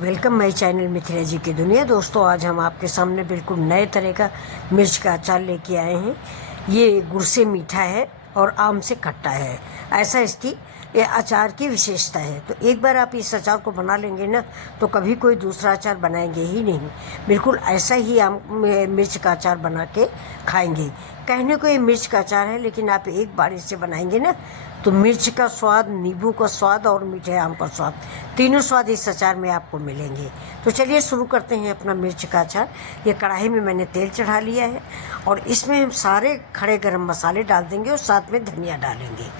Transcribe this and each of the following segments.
Welcome my channel Mithila जी की दुनिया। दोस्तों, आज हम आपके सामने बिल्कुल नए तरह का मिर्च का अचार लेके आए हैं। ये गुड़ से मीठा है और आम से खट्टा है। ऐसा इसकी ये अचार की विशेषता है। तो एक बार आप इस अचार को बना लेंगे ना, तो कभी कोई दूसरा अचार बनाएंगे ही नहीं। बिल्कुल ऐसा ही आम मिर्च का अचार बना के खाएंगे। कहने को ये मिर्च का अचार है, लेकिन आप एक बार इसे बनाएंगे ना, तो मिर्च का स्वाद, नींबू का स्वाद और मीठे आम का स्वाद, तीनों स्वाद इस अचार में आपको मिलेंगे। तो चलिए शुरू करते हैं अपना मिर्च का अचार। ये कढ़ाई में मैंने तेल चढ़ा लिया है और इसमें हम सारे खड़े गरम मसाले डाल देंगे और साथ में धनिया डालेंगे।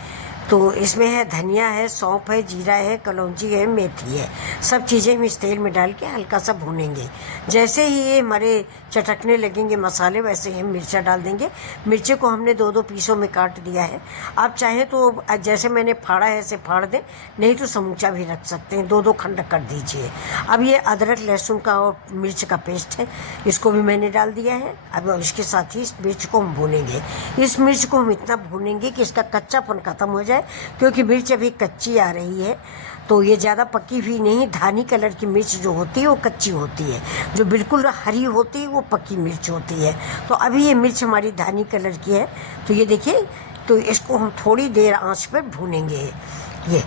तो इसमें है धनिया है, सौंफ है, जीरा है, कलौंजी है, मेथी है। सब चीज़ें हम इस तेल में डाल के हल्का सा भूनेंगे। जैसे ही ये हमारे चटकने लगेंगे मसाले, वैसे ही हम मिर्चा डाल देंगे। मिर्चे को हमने दो दो पीसों में काट दिया है। आप चाहें तो जैसे मैंने फाड़ा है ऐसे फाड़ दें, नहीं तो समूचा भी रख सकते हैं। दो दो खंड कर दीजिए। अब ये अदरक लहसुन का और मिर्च का पेस्ट है, इसको भी मैंने डाल दिया है। अब इसके साथ ही इस मिर्च को हम भूनेंगे। इस मिर्च को हम इतना भूनेंगे कि इसका कच्चापन ख़त्म हो जाए, क्योंकि मिर्च अभी कच्ची आ रही है। तो ये ज़्यादा पकी हुई नहीं, धानी कलर की मिर्च जो होती है वो कच्ची होती है, जो बिल्कुल हरी होती है वो पकी मिर्च होती है। तो अभी ये मिर्च हमारी धानी कलर की है। तो ये देखिए, तो इसको हम थोड़ी देर आंच पर भूनेंगे। ये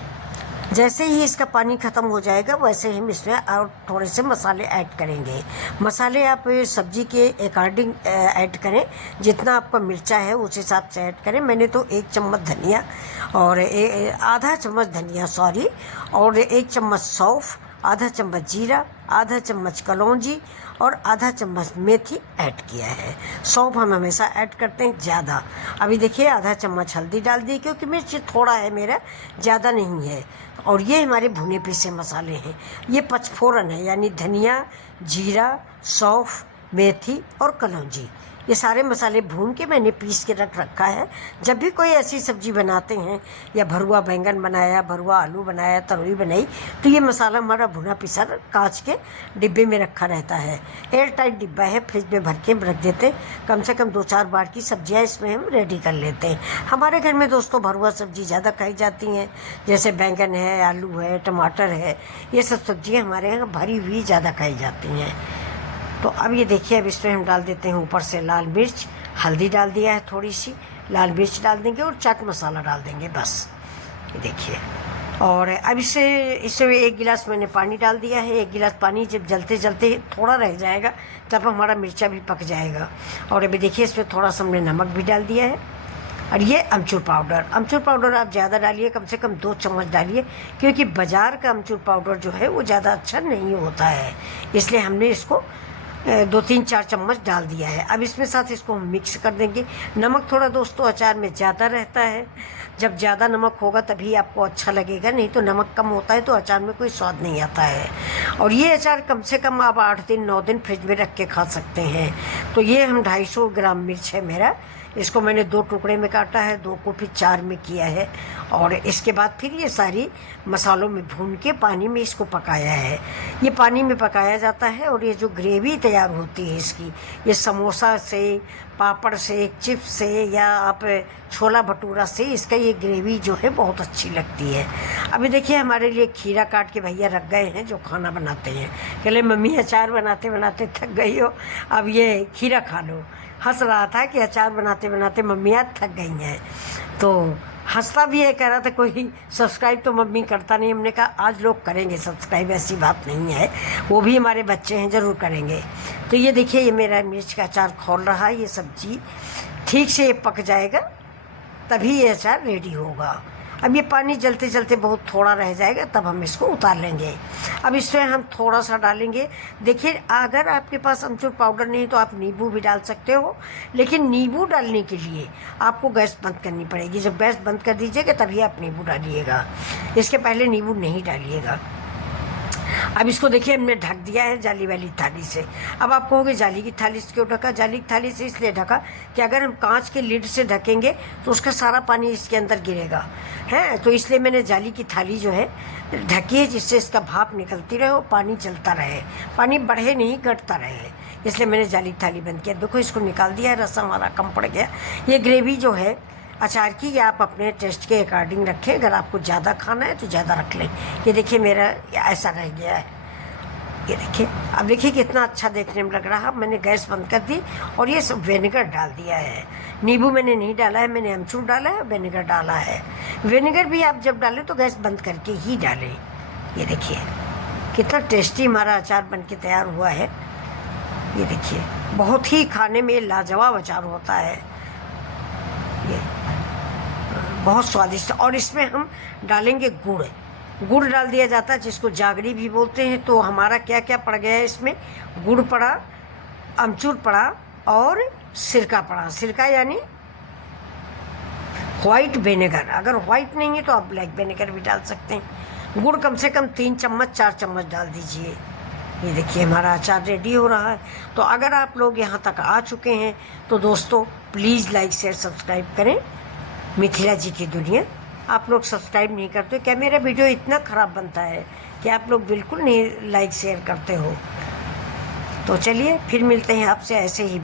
जैसे ही इसका पानी ख़त्म हो जाएगा, वैसे हम इसमें और थोड़े से मसाले ऐड करेंगे। मसाले आप सब्जी के अकॉर्डिंग ऐड करें, जितना आपका मिर्चा है उस हिसाब से ऐड करें। मैंने तो 1 चम्मच धनिया और आधा चम्मच धनिया और 1 चम्मच सौंफ, आधा चम्मच जीरा, आधा चम्मच कलौंजी और आधा चम्मच मेथी ऐड किया है। सौंफ हम हमेशा ऐड करते हैं ज़्यादा। अभी देखिए आधा चम्मच हल्दी डाल दी, क्योंकि मिर्च थोड़ा है मेरा, ज़्यादा नहीं है। और ये हमारे भुने पीसे मसाले हैं। ये पचफोरन है, यानी धनिया, जीरा, सौंफ, मेथी और कलौंजी। ये सारे मसाले भून के मैंने पीस के रख रखा है। जब भी कोई ऐसी सब्ज़ी बनाते हैं, या भरुआ बैंगन बनाया, भरुआ आलू बनाया, तरोई बनाई, तो ये मसाला हमारा भुना पिसा कांच के डिब्बे में रखा रहता है। एयर टाइट डिब्बा है, फ्रिज में भर के रख देते। कम से कम 2-4 बार की सब्जियाँ इसमें हम रेडी कर लेते हैं। हमारे घर में दोस्तों भरुआ सब्ज़ी ज़्यादा खाई जाती हैं, जैसे बैंगन है, आलू है, टमाटर है। ये सब सब्ज़ियाँ हमारे यहाँ भरी हुई ज़्यादा खाई जाती हैं। तो अब ये देखिए, अब इसमें हम डाल देते हैं ऊपर से लाल मिर्च, हल्दी डाल दिया है, थोड़ी सी लाल मिर्च डाल देंगे और चाट मसाला डाल देंगे, बस। ये देखिए, और अब इससे 1 गिलास मैंने पानी डाल दिया है। 1 गिलास पानी जब जलते जलते थोड़ा रह जाएगा, तब हमारा मिर्चा भी पक जाएगा। और अभी देखिए, इसमें थोड़ा सा हमने नमक भी डाल दिया है। और ये अमचूर पाउडर आप ज़्यादा डालिए, कम से कम 2 चम्मच डालिए, क्योंकि बाज़ार का अमचूर पाउडर जो है वो ज़्यादा अच्छा नहीं होता है। इसलिए हमने इसको 2-3-4 चम्मच डाल दिया है। अब इसमें साथ इसको हम मिक्स कर देंगे। नमक थोड़ा दोस्तों अचार में ज़्यादा रहता है। जब ज़्यादा नमक होगा तभी आपको अच्छा लगेगा, नहीं तो नमक कम होता है तो अचार में कोई स्वाद नहीं आता है। और ये अचार कम से कम आप 8 दिन 9 दिन फ्रिज में रख के खा सकते हैं। तो ये हम 250 ग्राम मिर्च है मेरा, इसको मैंने 2 टुकड़े में काटा है, 2 को फिर 4 में किया है। और इसके बाद फिर ये सारी मसालों में भून के पानी में इसको पकाया है। ये पानी में पकाया जाता है और ये जो ग्रेवी तैयार होती है इसकी, ये समोसा से, पापड़ से, चिप्स से, या आप छोला भटूरा से, इसका ये ग्रेवी जो है बहुत अच्छी लगती है। अभी देखिए, हमारे लिए खीरा काट के भैया रख गए हैं, जो खाना बनाते हैं। कहले मम्मी अचार बनाते बनाते थक गई हो, अब ये खीरा खा लो। हंस रहा था कि अचार बनाते बनाते मम्मी आज थक गई हैं। तो हंसता भी है, कह रहा था कोई सब्सक्राइब तो मम्मी करता नहीं। हमने कहा आज लोग करेंगे सब्सक्राइब, ऐसी बात नहीं है, वो भी हमारे बच्चे हैं, ज़रूर करेंगे। तो ये देखिए, ये मेरा मिर्च का अचार खोल रहा है। ये सब्ज़ी ठीक से पक जाएगा, तभी ये अचार रेडी होगा। अब ये पानी जलते जलते बहुत थोड़ा रह जाएगा, तब हम इसको उतार लेंगे। अब इसमें हम थोड़ा सा डालेंगे। देखिए, अगर आपके पास अमचूर पाउडर नहीं तो आप नींबू भी डाल सकते हो, लेकिन नींबू डालने के लिए आपको गैस बंद करनी पड़ेगी। जब गैस बंद कर दीजिएगा तभी आप नींबू डालिएगा, इसके पहले नींबू नहीं डालिएगा। अब इसको देखिए, हमने ढक दिया है जाली वाली थाली से। अब आप कहोगे जाली की थाली से क्यों ढका? जाली की थाली से इसलिए ढका कि अगर हम कांच के लिड से ढकेंगे तो उसका सारा पानी इसके अंदर गिरेगा, है। तो इसलिए मैंने जाली की थाली जो है ढकी है, जिससे इसका भाप निकलती रहे और पानी चलता रहे, पानी बढ़े नहीं घटता रहे। इसलिए मैंने जाली की थाली बंद किया। देखो, इसको निकाल दिया है, रसा हमारा कम पड़ गया। ये ग्रेवी जो है अचार की, आप अपने टेस्ट के अकॉर्डिंग रखें। अगर आपको ज़्यादा खाना है तो ज़्यादा रख लें। ये देखिए, मेरा ऐसा रह गया है। ये देखिए, अब देखिए कितना अच्छा देखने में लग रहा है। मैंने गैस बंद कर दी और ये सब विनेगर डाल दिया है। नींबू मैंने नहीं डाला है, मैंने अमचूर डाला है, विनेगर डाला है। विनेगर भी आप जब डालें तो गैस बंद करके ही डालें। ये देखिए कितना टेस्टी हमारा अचार बन के तैयार हुआ है। ये देखिए बहुत ही खाने में लाजवाब अचार होता है ये, बहुत स्वादिष्ट। और इसमें हम डालेंगे गुड़। गुड़ डाल दिया जाता है जिसको जागरी भी बोलते हैं। तो हमारा क्या क्या पड़ गया है इसमें, गुड़ पड़ा, अमचूर पड़ा और सिरका पड़ा। सिरका यानी वाइट विनेगर। अगर वाइट नहीं है तो आप ब्लैक विनेगर भी डाल सकते हैं। गुड़ कम से कम 3 चम्मच 4 चम्मच डाल दीजिए। ये देखिए हमारा अचार रेडी हो रहा है। तो अगर आप लोग यहाँ तक आ चुके हैं तो दोस्तों प्लीज़ लाइक शेयर सब्सक्राइब करें मिथिला जी की दुनिया। आप लोग सब्सक्राइब नहीं करते, क्या मेरा वीडियो इतना ख़राब बनता है कि आप लोग बिल्कुल नहीं लाइक शेयर करते हो? तो चलिए फिर मिलते हैं आपसे ऐसे ही।